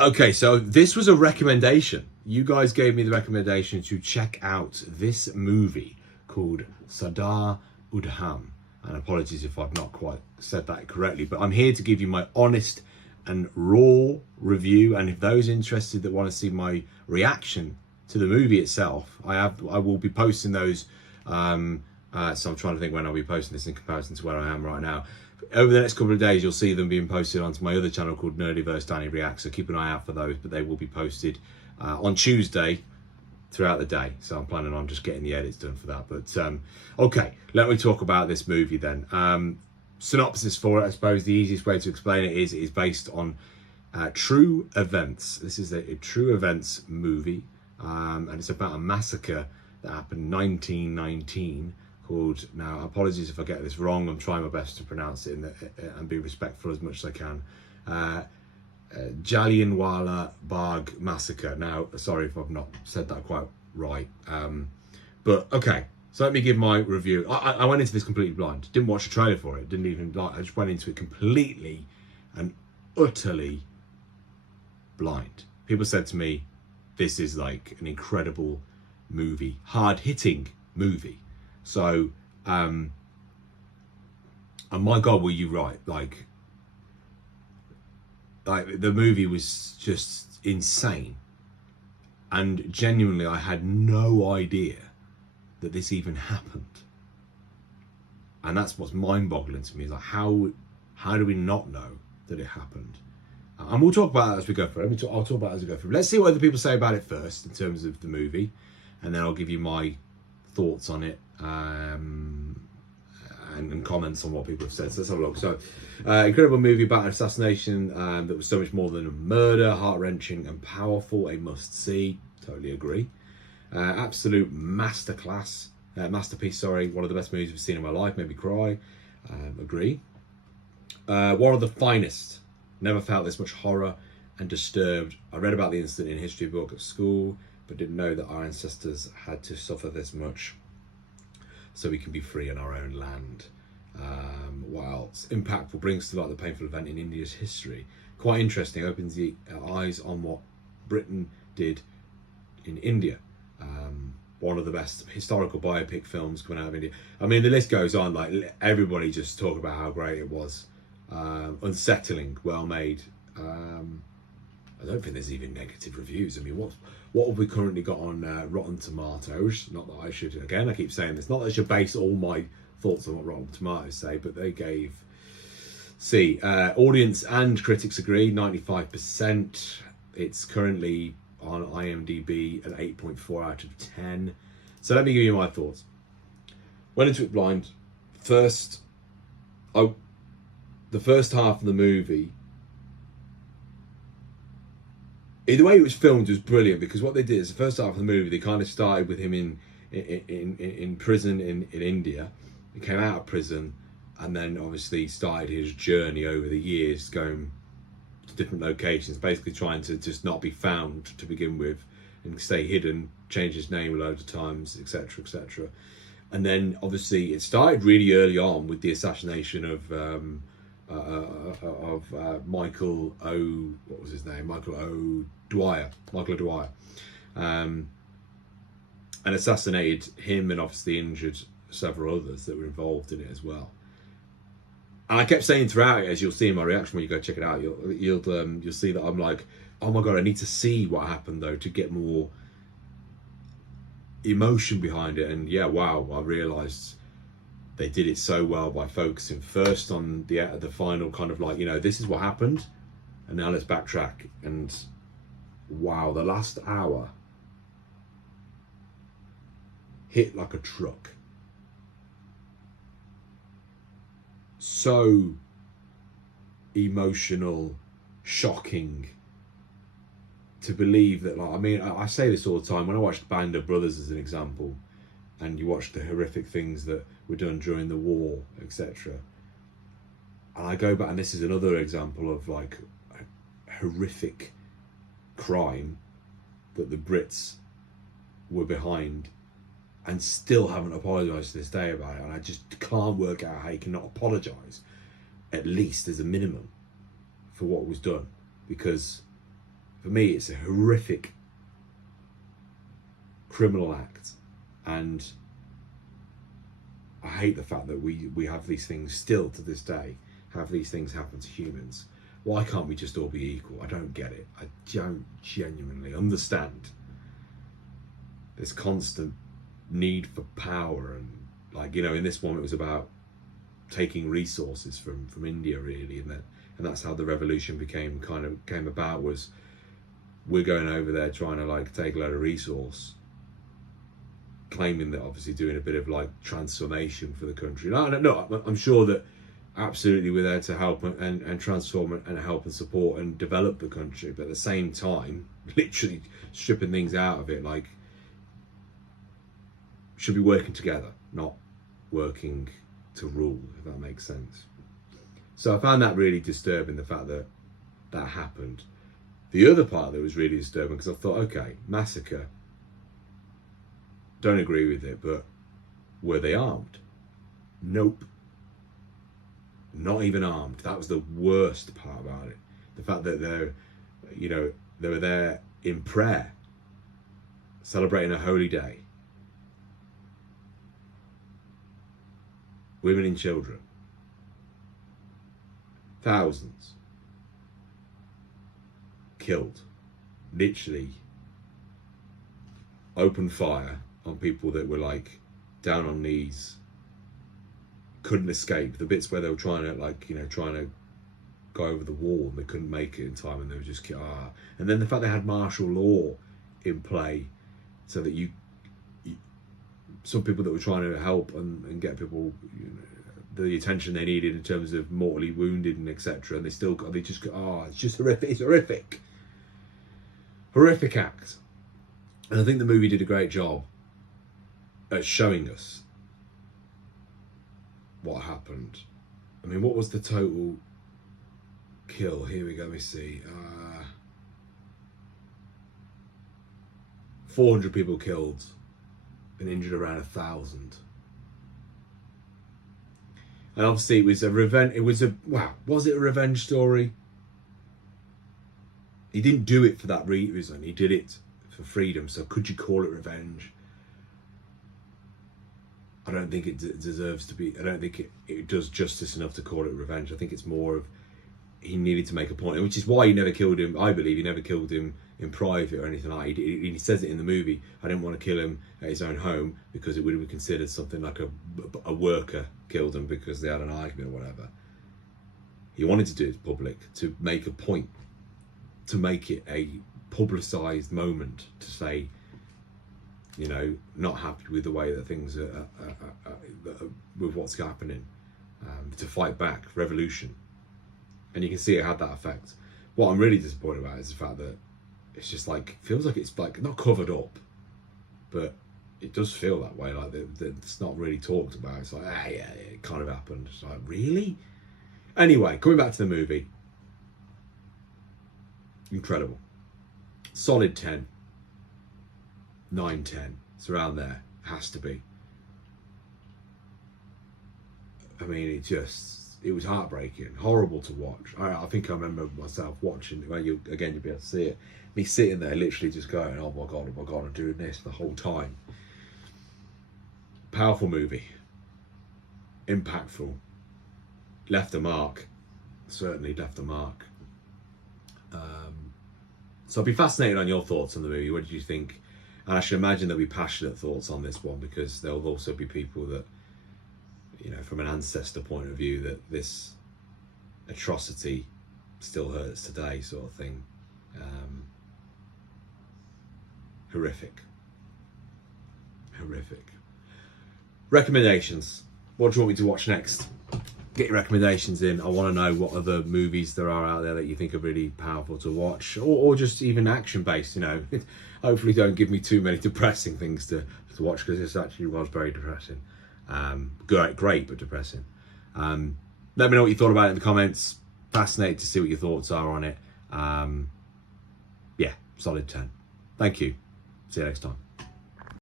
Okay, so this was a recommendation. You guys gave me the recommendation to check out this movie called Sardar Udham. And apologies if I've not quite said that correctly, but I'm here to give you my honest and raw review. And if those interested that want to see my reaction to the movie itself, I will be posting those. So I'm trying to think when I'll be posting this in comparison to where I am right now. Over the next couple of days, you'll see them being posted onto my other channel called Nerdiverse Danny Reacts. So keep an eye out for those, but they will be posted on Tuesday throughout the day. So I'm planning on just getting the edits done for that. But okay, let me talk about this movie then. Synopsis for it, I suppose the easiest way to explain it is based on true events. This is a true events movie, and it's about a massacre that happened in 1919 called, now apologies if I get this wrong, I'm trying my best to pronounce it and be respectful as much as I can. Jallianwala Bagh Massacre. Now, sorry if I've not said that quite right. But okay, so let me give my review. I went into this completely blind. Didn't watch a trailer for it. Didn't even like. I just went into it completely and utterly blind. People said to me, "This is like an incredible movie, hard-hitting movie." So, and my God, were you right? Like the movie was just insane, and genuinely, I had no idea that this even happened. And that's what's mind-boggling to me, is like how do we not know that it happened? And we'll talk about that as we go through. I'll talk about it as we go through. Let's see what other people say about it first in terms of the movie, and then I'll give you my thoughts on it and comments on what people have said. So let's have a look. So, incredible movie about an assassination that was so much more than a murder, heart-wrenching and powerful, a must-see. Totally agree. Absolute masterpiece. Sorry, one of the best movies I've seen in my life. Made me cry. Agree. One of the finest. Never felt this much horror and disturbed. I read about the incident in a history book at school, but didn't know that our ancestors had to suffer this much so we can be free in our own land. What else? Impactful, brings to light the painful event in India's history. Quite interesting, opens the eyes on what Britain did in India. One of the best historical biopic films coming out of India. I mean, the list goes on, like everybody just talk about how great it was. Unsettling, well made. I don't think there's even negative reviews. I mean, what have we currently got on Rotten Tomatoes? Not that I should, again, I keep saying this, not that I should base all my thoughts on what Rotten Tomatoes say, but they gave, audience and critics agree, 95%. It's currently on IMDb an 8.4 out of 10. So let me give you my thoughts. Went into it blind. The first half of the movie, the way it was filmed was brilliant, because what they did is the first half of the movie, they kind of started with him in prison in India. He came out of prison and then obviously started his journey over the years, going to different locations, basically trying to just not be found to begin with and stay hidden, change his name loads of times, etc., etc. And then obviously it started really early on with the assassination of Michael O'Dwyer, and assassinated him, and obviously injured several others that were involved in it as well. And I kept saying throughout it, as you'll see in my reaction when you go check it out, you'll see that I'm like, oh my God, I need to see what happened though to get more emotion behind it. And yeah, wow, I realised they did it so well by focusing first on the final kind of like, this is what happened, and now let's backtrack. And wow, the last hour hit like a truck. So emotional, shocking to believe that, like, I mean, I say this all the time, when I watched Band of Brothers as an example, and you watch the horrific things that were done during the war, etc. And I go back, and this is another example of like a horrific crime that the Brits were behind and still haven't apologised to this day about it. And I just can't work out how you cannot apologise, at least as a minimum, for what was done. Because For me, it's a horrific criminal act, and I hate the fact that we have these things still to this day, have these things happen to humans. Why can't we just all be equal? I don't get it. I don't genuinely understand this constant need for power, and like, you know, in this one it was about taking resources from India really, and that's how the revolution came about, was we're going over there trying to like take a load of resource, claiming that obviously doing a bit of like transformation for the country. No, I'm sure that absolutely we're there to help and transform and help and support and develop the country, but at the same time literally stripping things out of it, like, should be working together, not working to rule, if that makes sense. So I found that really disturbing, the fact that that happened. The other part that was really disturbing, because I thought, okay, massacre, don't agree with it, but were they armed? Nope. Not even armed. That was the worst part about it. The fact that they were there in prayer, celebrating a holy day. Women and children. Thousands. Killed. Literally open fire on people that were like down on knees, couldn't escape. The bits where they were trying to go over the wall and they couldn't make it in time, and they were just and then the fact they had martial law in play, so that some people that were trying to help and get people, you know, the attention they needed in terms of mortally wounded and etc., and it's just horrific. It's horrific act. And I think the movie did a great job at showing us what happened. I mean, what was the total kill? Here we go, let me see. 400 people killed and injured around 1,000. And obviously it was a revenge. Was it a revenge story? He didn't do it for that reason. He did it for freedom. So could you call it revenge? I don't think it deserves to be. I don't think it does justice enough to call it revenge. I think it's more of, he needed to make a point, which is why he never killed him. I believe he never killed him in private or anything like that. He says it in the movie. I didn't want to kill him at his own home because it would have been considered something like a worker killed him because they had an argument or whatever. He wanted to do it public, to make a point, to make it a publicised moment, to say, you know, not happy with the way that things are with what's happening, to fight back, revolution. And you can see it had that effect. What I'm really disappointed about is the fact that it's just like, feels like it's like not covered up, but it does feel that way. Like it's not really talked about. It's like, yeah, it kind of happened. It's like, really? Anyway, coming back to the movie, incredible, solid 10, 9, 10. It's around there. Has to be. I mean, it was heartbreaking, horrible to watch. I think I remember myself watching, you'll be able to see it, me sitting there literally just going, oh my God, I'm doing this the whole time. Powerful movie, impactful, left a mark, certainly left a mark. So I'd be fascinated on your thoughts on the movie. What did you think? And I should imagine there'll be passionate thoughts on this one, because there'll also be people that, you know, from an ancestor point of view, that this atrocity still hurts today, sort of thing. Horrific. Recommendations. What do you want me to watch next? Get your recommendations in. I want to know what other movies there are out there that you think are really powerful to watch, or just even action based, you know. Hopefully don't give me too many depressing things to watch, because this actually was very depressing. Great, but depressing. Let me know what you thought about it in the comments. Fascinated to see what your thoughts are on it. Yeah, solid 10. Thank you. See you next time.